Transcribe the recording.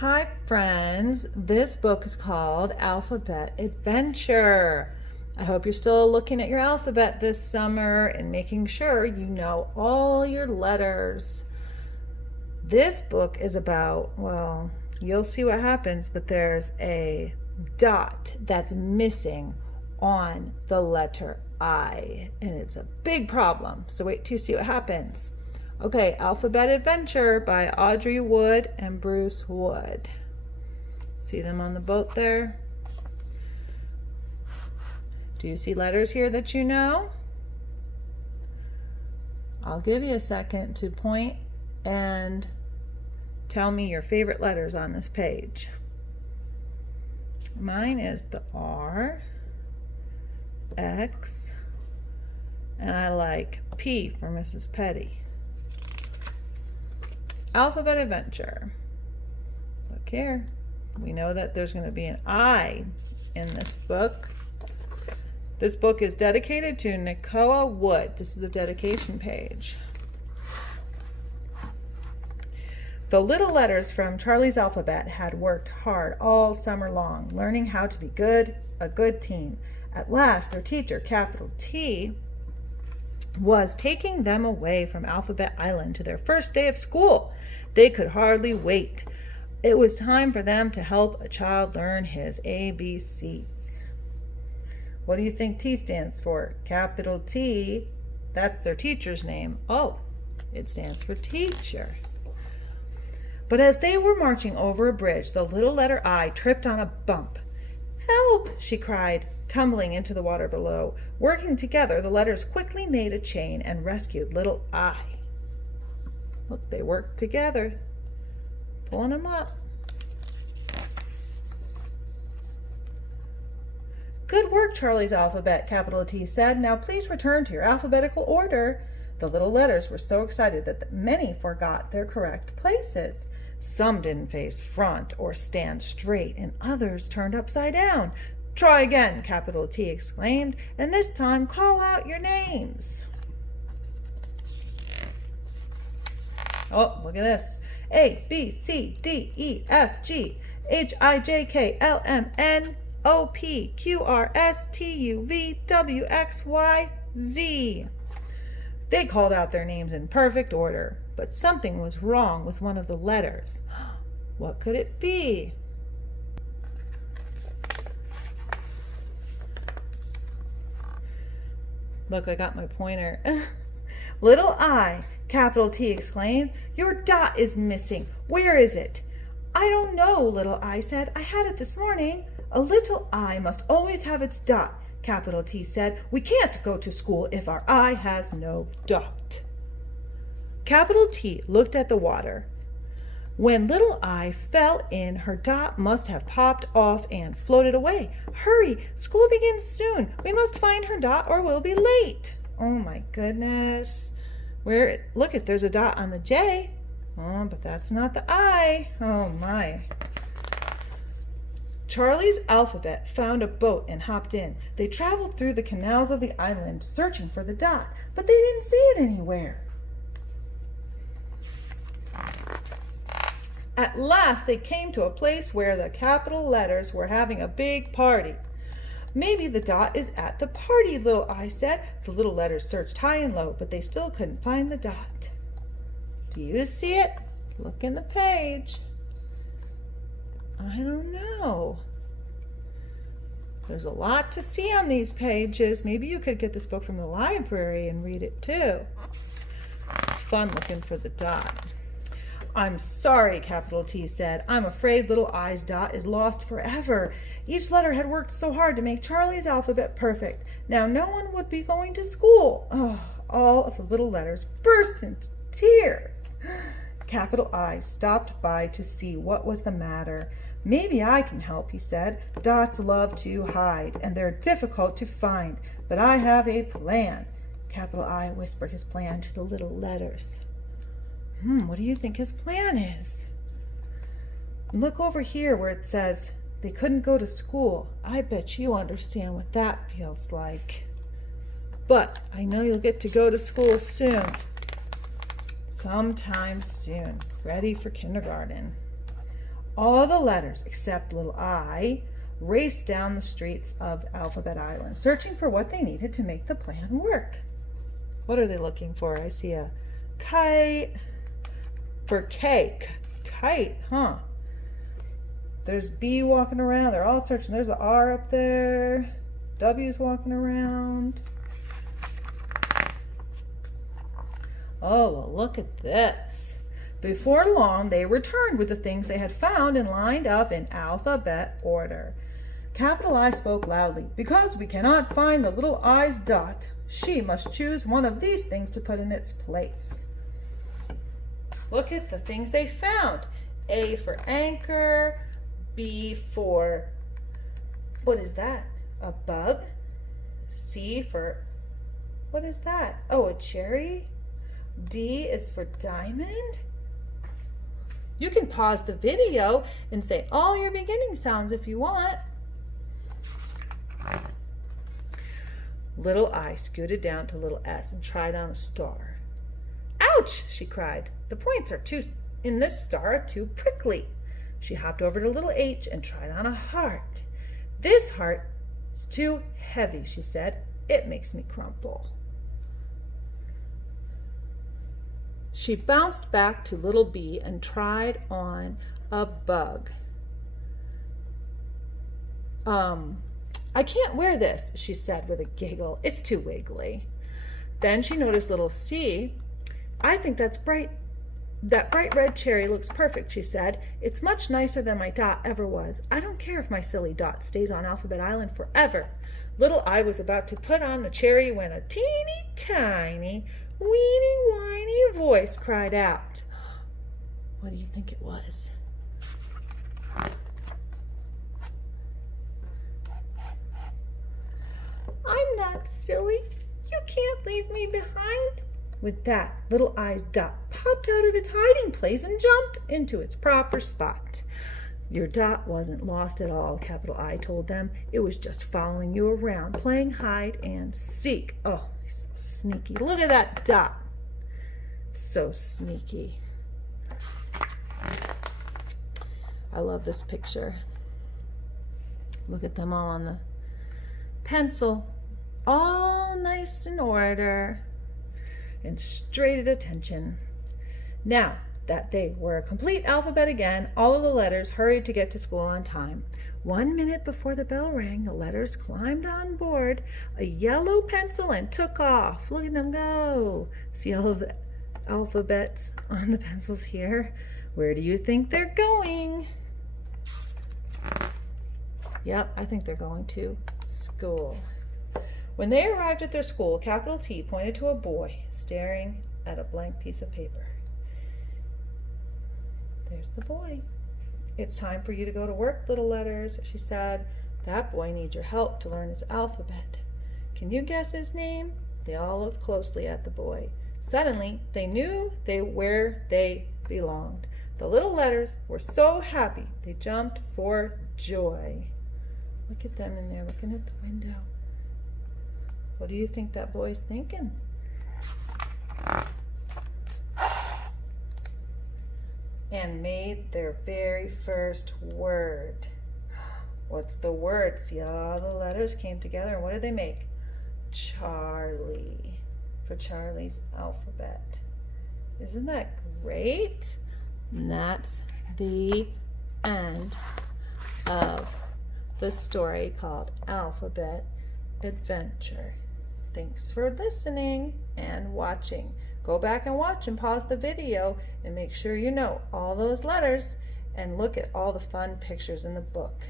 Hi friends, this book is called Alphabet Adventure. I hope you're still looking at your alphabet this summer and making sure you know all your letters. This book is about, well, you'll see what happens, but there's a dot that's missing on the letter I, and it's a big problem. So wait till you see what happens. Okay, Alphabet Adventure by Audrey Wood and Bruce Wood. See them on the boat there? Do you see letters here that you know? I'll give you a second to point and tell me your favorite letters on this page. Mine is the R, X, and I like P for Mrs. Petty. Alphabet Adventure. Look here. We know that there's going to be an I in this book. This book is dedicated to Nicoa Wood. This is the dedication page. The little letters from Charlie's alphabet had worked hard all summer long, learning how to be a good team. At last, their teacher, capital T, was taking them away from Alphabet Island to their first day of school. They could hardly wait. It was time for them to help a child learn his ABCs. What do you think T stands for? Capital T, that's their teacher's name. Oh, it stands for teacher. But as they were marching over a bridge, the little letter I tripped on a bump. "Help!" she cried, tumbling into the water below. Working together, the letters quickly made a chain and rescued little I. Look, they worked together, pulling him up. "Good work, Charlie's alphabet," capital T said. "Now please return to your alphabetical order." The little letters were so excited that many forgot their correct places. Some didn't face front or stand straight, and others turned upside down. "Try again," capital T exclaimed, "and this time call out your names." Oh, look at this. A, B, C, D, E, F, G, H, I, J, K, L, M, N, O, P, Q, R, S, T, U, V, W, X, Y, Z. They called out their names in perfect order, but something was wrong with one of the letters. What could it be? Look, I got my pointer. "Little I," capital T exclaimed, "your dot is missing. Where is it?" "I don't know," little I said. "I had it this morning." "A little I must always have its dot," capital T said. "We can't go to school if our I has no dot." Capital T looked at the water. When little I fell in, her dot must have popped off and floated away. "Hurry, school begins soon. We must find her dot or we'll be late." Oh my goodness. Look, there's a dot on the J. Oh, but that's not the I. Oh my. Charlie's alphabet found a boat and hopped in. They traveled through the canals of the island searching for the dot, but they didn't see it anywhere. At last they came to a place where the capital letters were having a big party. "Maybe the dot is at the party," little I said. The little letters searched high and low, but they still couldn't find the dot. Do you see it? Look in the page. I don't know. There's a lot to see on these pages. Maybe you could get this book from the library and read it too. It's fun looking for the dot. "I'm sorry," capital T said. "I'm afraid little I's dot is lost forever. Each letter had worked so hard to make Charlie's alphabet perfect. Now no one would be going to school." Oh, all of the little letters burst into tears. Capital I stopped by to see what was the matter. "Maybe I can help," he said. "Dots love to hide, and they're difficult to find, but I have a plan." Capital I whispered his plan to the little letters. What do you think his plan is? Look over here where it says they couldn't go to school. I bet you understand what that feels like. But I know you'll get to go to school soon. Sometime soon. Ready for kindergarten. All the letters, except little I, raced down the streets of Alphabet Island, searching for what they needed to make the plan work. What are they looking for? I see a kite. For cake. Kite, huh? There's B walking around. They're all searching. There's the R up there. W's walking around. Oh, well, look at this. Before long, they returned with the things they had found and lined up in alphabet order. Capital I spoke loudly. Because we cannot find the little I's dot, she must choose one of these things to put in its place. Look at the things they found. A for anchor, B for, what is that? A bug? C for, what is that? Oh, a cherry? D is for diamond? You can pause the video and say all your beginning sounds if you want. Little I scooted down to little S and tried on a star. Ouch, she cried. The points in this star are too prickly. She hopped over to little H and tried on a heart. This heart is too heavy, she said. It makes me crumple. She bounced back to little B and tried on a bug. I can't wear this, she said with a giggle. It's too wiggly. Then she noticed little C. I think that bright red cherry looks perfect, she said. It's much nicer than my dot ever was. I don't care if my silly dot stays on Alphabet Island forever. Little I was about to put on the cherry when a teeny tiny, weeny whiny voice cried out. What do you think it was? I'm not silly. You can't leave me behind. With that, little I's dot popped out of its hiding place and jumped into its proper spot. Your dot wasn't lost at all, capital I told them. It was just following you around, playing hide and seek. Oh, he's so sneaky. Look at that dot. So sneaky. I love this picture. Look at them all on the pencil. All nice in order and straight at attention. Now that they were a complete alphabet again, all of the letters hurried to get to school on time. 1 minute before the bell rang, the letters climbed on board a yellow pencil and took off. Look at them go. See all of the alphabets on the pencils here? Where do you think they're going? Yep, I think they're going to school. When they arrived at their school, capital T pointed to a boy staring at a blank piece of paper. There's the boy. It's time for you to go to work, little letters, she said. That boy needs your help to learn his alphabet. Can you guess his name? They all looked closely at the boy. Suddenly, they knew where they belonged. The little letters were so happy, they jumped for joy. Look at them in there, looking at the window. What do you think that boy's thinking? And made their very first word. What's the word? See, all the letters came together, and what did they make? Charlie, for Charlie's alphabet. Isn't that great? And that's the end of the story called Alphabet Adventure. Thanks for listening and watching. Go back and watch and pause the video and make sure you know all those letters and look at all the fun pictures in the book.